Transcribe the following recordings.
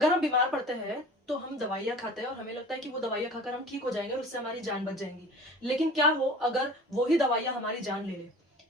अगर हम बीमार पड़ते हैं तो हम दवाइयाँ खाते हैं और हमें लगता है कि वो दवाइयाँ खाकर हम ठीक हो जाएंगे और उससे हमारी जान बच जाएंगी। लेकिन क्या हो अगर वो ही दवाइयाँ हमारी जान ले ले।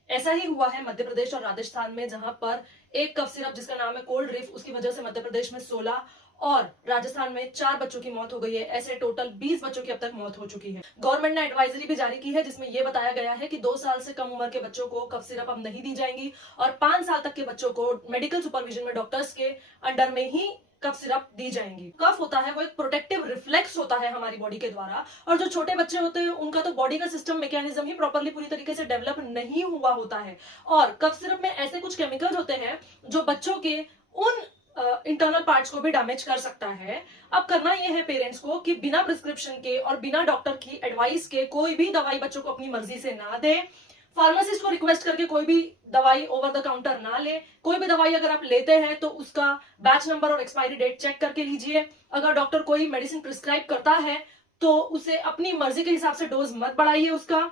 ऐसा ही हुआ है मध्य प्रदेश और राजस्थान में, जहां पर एक कफ सिरप जिसका नाम है कोल्ड रिफ, उसकी वजह से मध्य प्रदेश में 16 और राजस्थान में 4 बच्चों की मौत हो गई है। ऐसे टोटल 20 बच्चों की अब तक मौत हो चुकी है। गवर्नमेंट ने एडवाइजरी भी जारी की है जिसमें यह बताया गया है कि 2 साल से कम उम्र के बच्चों को कफ सिरप अब नहीं दी जाएंगी और 5 साल तक के बच्चों को मेडिकल सुपरविजन में डॉक्टर्स के अंडर में ही कफ सिरप दी जाएंगी। कफ होता है वो एक प्रोटेक्टिव रिफ्लेक्स होता है हमारी बॉडी के द्वारा, और जो छोटे बच्चे होते हैं उनका तो बॉडी का सिस्टम मैकेनिज्म ही प्रॉपर्ली पूरी तरीके से डेवलप नहीं हुआ होता है। और कफ सिरप में ऐसे कुछ केमिकल्स होते हैं जो बच्चों के उन इंटरनल पार्ट्स को भी डैमेज कर सकता है। अब करना यह है पेरेंट्स को कि बिना प्रिस्क्रिप्शन के और बिना डॉक्टर की एडवाइस के कोई भी दवाई बच्चों को अपनी मर्जी से ना दे। फार्मासिस्ट को रिक्वेस्ट करके कोई भी दवाई ओवर द काउंटर ना ले। कोई भी दवाई अगर आप लेते हैं तो उसका बैच नंबर और एक्सपायरी डेट चेक करके लीजिए। अगर डॉक्टर कोई मेडिसिन प्रिस्क्राइब करता है तो उसे अपनी मर्जी के हिसाब से डोज मत बढ़ाइए उसका।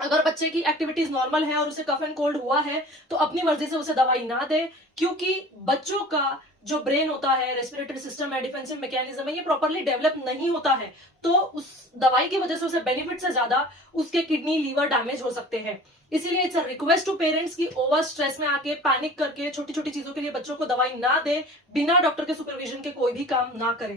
अगर बच्चे की एक्टिविटीज नॉर्मल है और उसे कफ एंड कोल्ड हुआ है तो अपनी मर्जी से उसे दवाई ना दे, क्योंकि बच्चों का जो ब्रेन होता है, रेस्पिरेटरी सिस्टम है, डिफेंसिव मैकेनिज्म है, ये प्रॉपर्ली डेवलप नहीं होता है। तो उस दवाई की वजह से उसे बेनिफिट से ज्यादा उसके किडनी लीवर डैमेज हो सकते हैं। इसीलिए it's a request to parents की ओवर स्ट्रेस में आके पैनिक करके छोटी छोटी चीजों के लिए बच्चों को दवाई ना दे, बिना डॉक्टर के सुपरविजन के कोई भी काम ना करे।